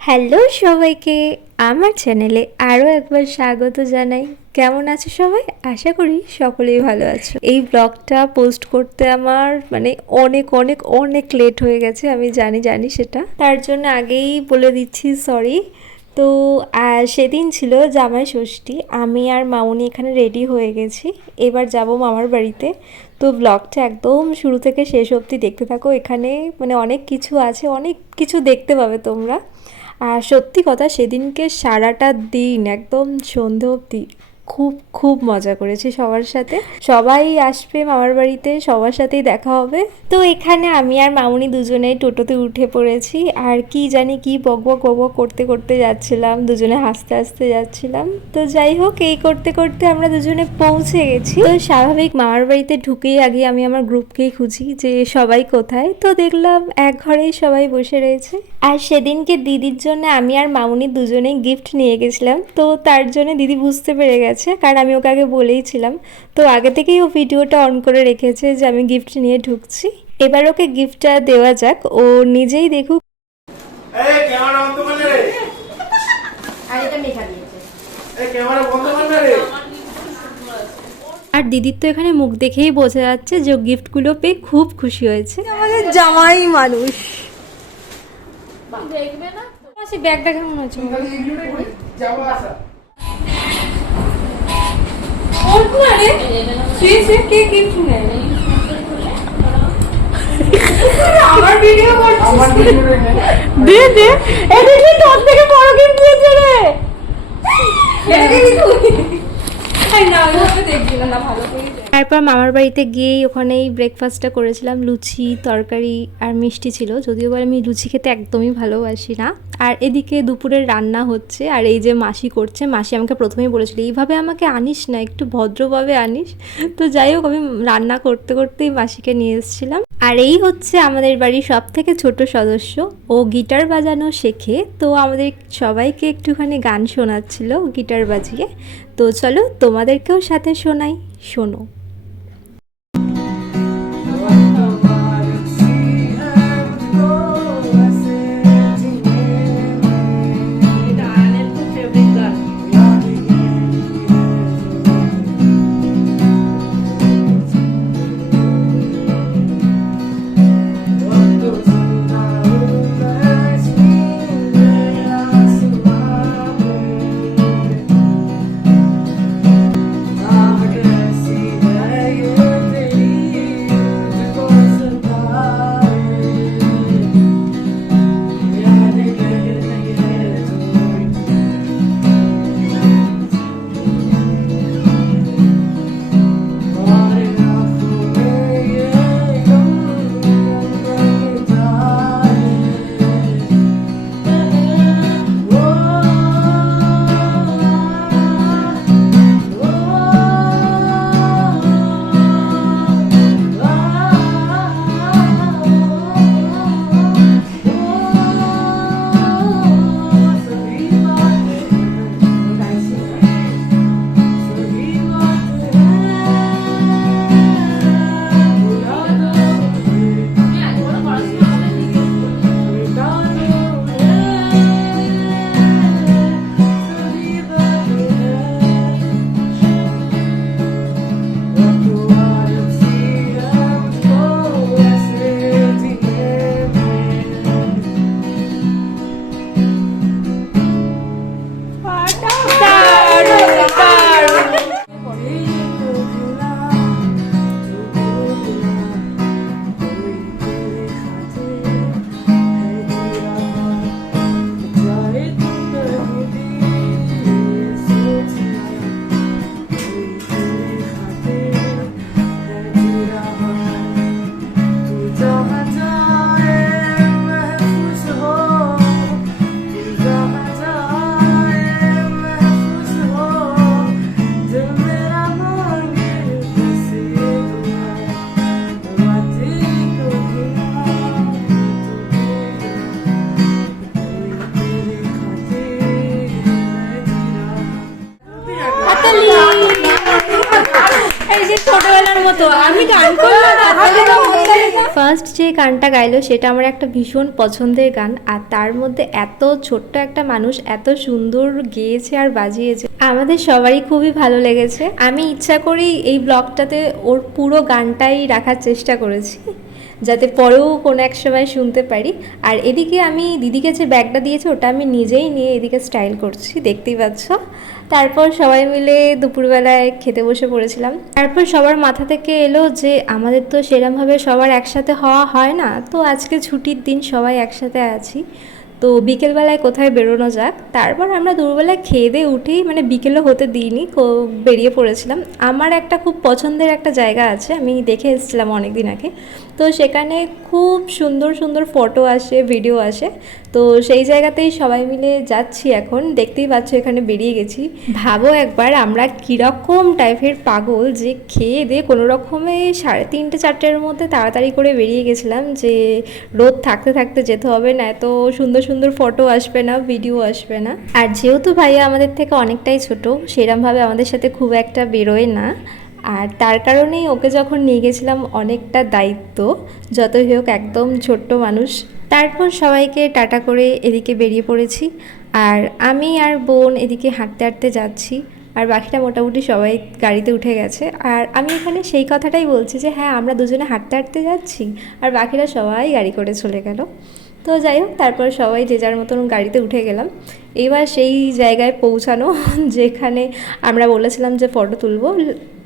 Hello সবাইকে, আমার চ্যানেলে আরও একবার স্বাগত জানাই। কেমন আছো সবাই? আশা করি সকলেই ভালো আছো। এই ব্লগটা পোস্ট করতে আমার মানে অনেক অনেক অনেক লেট হয়ে গেছে, আমি জানি জানি সেটা। তার জন্য আগেই বলে দিচ্ছি সরি তো সেদিন ছিল জামাই ষষ্ঠী, আমি আর মামুনি এখানে রেডি হয়ে গেছি। এবার যাব মামার বাড়িতে। তো ব্লগটা একদম শুরু থেকে শেষ অবধি দেখতে থাকো। এখানে মানে অনেক কিছু আছে, অনেক কিছু দেখতে পাবে তোমরা। আর সত্যি কথা সেদিনকে সারাটা দিন একদম সন্ধে অবধি খুব খুব মজা করেছি সবার সাথে। সবাই আসবে মামার বাড়িতে, সবার সাথেই দেখা হবে। তো এখানে আমি আর মামুনি দুজনে টোটোতে উঠে পড়েছি। আর কি জানি কি বক বক করতে করতে যাচ্ছিলাম, দুজনে হাসতে হাসতে যাচ্ছিলাম। তো যাই হোক, এই করতে করতে আমরা দুজনে পৌঁছে গেছি। তো স্বাভাবিক মামার বাড়িতে ঢুকেই আগে আমি আমার গ্রুপকেই খুঁজি যে সবাই কোথায়। তো দেখলাম এক ঘরেই সবাই বসে রয়েছে। আর সেদিনকে দিদির জন্য আমি আর মামুনি দুজনেই গিফট নিয়ে গেছিলাম। তো তার জন্য দিদি বুঝতে পেরে গেছে কারণ আমি ওকে আগে বলেইছিলাম তো আগে থেকেই ও ভিডিওটা অন করে রেখেছে যে আমি গিফট নিয়ে ঢুকছি। এবার ওকে গিফটটা দেওয়া যাক। ও নিজেই দেখুক। এই ক্যামেরা বন্ধ করলে রে। আর দিদির তো এখানে মুখ দেখেই বোঝা যাচ্ছে যে ও গিফটগুলো পেয়ে খুব খুশি হয়েছে। আমাদের জামাই মানুষ। দেখবে না ব্যাগটা কেমন হচ্ছে যাব কে আমার ভিডিও আমার ভিডিও রে দে দে। এটা কি তোর থেকে বড় গিফট দিয়েছে রে এটা কি তুই আই না ওইভাবে দেখবি না না ভালো করে তারপর মামার বাড়িতে গিয়েই ওখানেই ব্রেকফাস্টটা করেছিলাম। লুচি, তরকারি আর মিষ্টি ছিল। যদিও বা আমি লুচি খেতে একদমই ভালোবাসি না। আর এদিকে দুপুরের রান্না হচ্ছে আর এই যে মাসি করছে, মাসি আমাকে প্রথমেই বলেছিল, এইভাবে আমাকে আনিস না, একটু ভদ্রভাবে আনিস। তো যাই হোক, আমি রান্না করতে করতেই মাসিকে নিয়ে এসেছিলাম। আর এই হচ্ছে আমাদের বাড়ির সব থেকে ছোট সদস্য। ও গিটার বাজানো শেখে। তো আমাদের সবাইকে একটুখানি গান শোনাচ্ছিল গিটার বাজিয়ে। তো চলো তোমাদেরকেও সাথে শোনাই। শোনো। ছোটবেলার মতো আমি গান ফার্স্ট যে গানটা গাইলো সেটা আমার একটা ভীষণ পছন্দের গান আর তার মধ্যে এত ছোট্ট একটা মানুষ এত সুন্দর গেয়েছে আর বাজিয়েছে আমাদের সবারই খুবই ভালো লেগেছে। আমি ইচ্ছা করি এই ব্লগটাতে ওর পুরো গানটাই রাখার চেষ্টা করেছি। যাতে পরেও কোনো এক সময় শুনতে পারি। আর এদিকে আমি দিদিকে যে ব্যাগটা দিয়েছে, ওটা আমি নিজেই নিয়ে এদিকে স্টাইল করছি, দেখতেই পাচ্ছ। তারপর সবাই মিলে দুপুরবেলায় খেতে বসে পড়েছিলাম। তারপর সবার মাথা থেকে এলো যে, আমাদের তো সেরমভাবে সবার একসাথে হওয়া হয় না। তো আজকে ছুটির দিন সবাই একসাথে আছি। তো বিকেলবেলায় কোথায় বেরোনো যাক, তারপর আমরা দুপুরবেলায় খেয়ে দিয়ে উঠেই মানে বিকেলও হতে দিইনি বেরিয়ে পড়েছিলাম। আমার একটা খুব পছন্দের একটা জায়গা আছে, আমি দেখে এসেছিলাম অনেক দিন আগে। তো সেখানে খুব সুন্দর সুন্দর ফটো আসে ভিডিও আসে। তো সেই জায়গাতেই সবাই মিলে যাচ্ছি এখন। দেখতেই পাচ্ছ এখানে বেরিয়ে গেছি। ভাবো একবার আমরা কীরকম টাইপের পাগল যে খেয়ে দিয়ে কোনো রকমে সাড়ে তিনটে, চারটের মধ্যে তাড়াতাড়ি করে বেরিয়ে গেছিলাম যে রোদ থাকতে থাকতে যেতে হবে, না এত সুন্দর সুন্দর ফটো আসবে না ভিডিও আসবে না। আর যেহেতু ভাইয়া আমাদের থেকে অনেকটাই ছোট, সেরমভাবে আমাদের সাথে খুব একটা বেরোয় না। আর তার কারণেই ওকে যখন নিয়ে গেছিলাম অনেকটা দায়িত্ব, যতই হোক একদম ছোট্ট মানুষ। তারপর সবাইকে টাটা করে এদিকে বেরিয়ে পড়েছি। আর আমি আর বোন এদিকে হাঁটতে হাঁটতে যাচ্ছি। আর বাকিটা মোটামুটি সবাই গাড়িতে উঠে গেছে। আর আমি এখানে সেই কথাটাই বলছি যে হ্যাঁ আমরা দুজনে হাঁটতে হাঁটতে যাচ্ছি। আর বাকিরা সবাই গাড়ি করে চলে গেল। তো যাই হোক, তারপর সবাই যে যার মতন গাড়িতে উঠে গেলাম। এবার সেই জায়গায় পৌঁছানো, যেখানে আমরা বলেছিলাম যে ফটো তুলবো।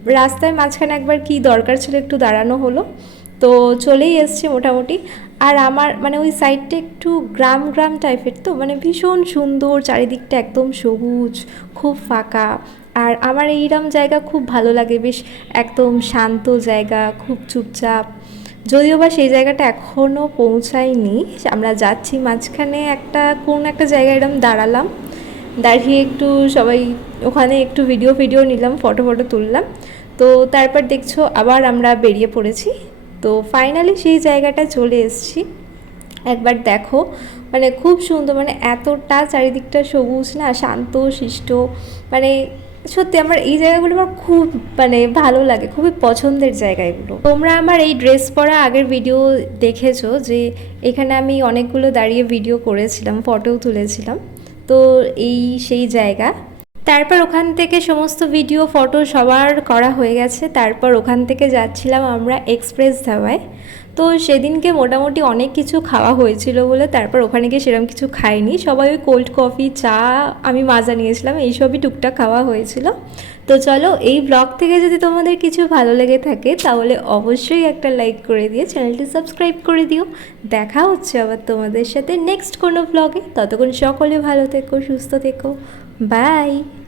রাস্তায় মাঝখানে একবার কি দরকার ছিল একটু দাঁড়ানো হলো। তো চলেই এসছে মোটামুটি। আর আমার মানে ওই সাইডটা একটু গ্রাম গ্রাম টাইপের তো মানে ভীষণ সুন্দর, চারিদিকটা একদম সবুজ, খুব ফাঁকা। আর আমার এইরম জায়গা খুব ভালো লাগে, বেশ একদম শান্ত জায়গা, খুব চুপচাপ। যদিও বা সেই জায়গাটা এখনও পৌঁছায়নি, আমরা যাচ্ছি মাঝখানে একটা, কোন একটা জায়গায় এরকম দাঁড়ালাম। দাঁড়িয়ে একটু সবাই ওখানে একটু ভিডিও ভিডিও নিলাম ফটো ফটো তুললাম। তো তারপর দেখছ আবার আমরা বেরিয়ে পড়েছি। তো ফাইনালি সেই জায়গাটা চলে এসেছি। একবার দেখো মানে খুব সুন্দর মানে এতটা চারিদিকটা সবুজ না, শান্ত, শিষ্ট মানে সত্যি আমার এই জায়গাগুলো আমার খুব মানে ভালো লাগে, খুবই পছন্দের জায়গা এগুলো। তোমরা আমার এই ড্রেস পরা আগের ভিডিও দেখেছ যে এখানে আমি অনেকগুলো দাঁড়িয়ে ভিডিও করেছিলাম ফটোও তুলেছিলাম। তো এই সেই জায়গা। তারপর ওখান থেকে সমস্ত ভিডিও ফটো সবার করা হয়ে গেছে। তারপর ওখান থেকে যাচ্ছিলাম আমরা এক্সপ্রেস ধাবায়। তো সেদিনকে মোটামুটি অনেক কিছু খাওয়া হয়েছিল বলে তারপর ওখানে গিয়ে সেরকম কিছু খাইনি। সবাই ওই কোল্ড কফি চা আমি মাজা নিয়েছিলাম, এইসবই টুকটাক খাওয়া হয়েছিল। তো চলো, এই ব্লগ থেকে যদি তোমাদের কিছু ভালো লেগে থাকে, তাহলে অবশ্যই একটা লাইক করে দিয়ে চ্যানেলটি সাবস্ক্রাইব করে দিও। দেখা হচ্ছে আবার তোমাদের সাথে নেক্সট কোনো ব্লগে ততক্ষণ সকলে ভালো থেকো, সুস্থ থেকো। Bye!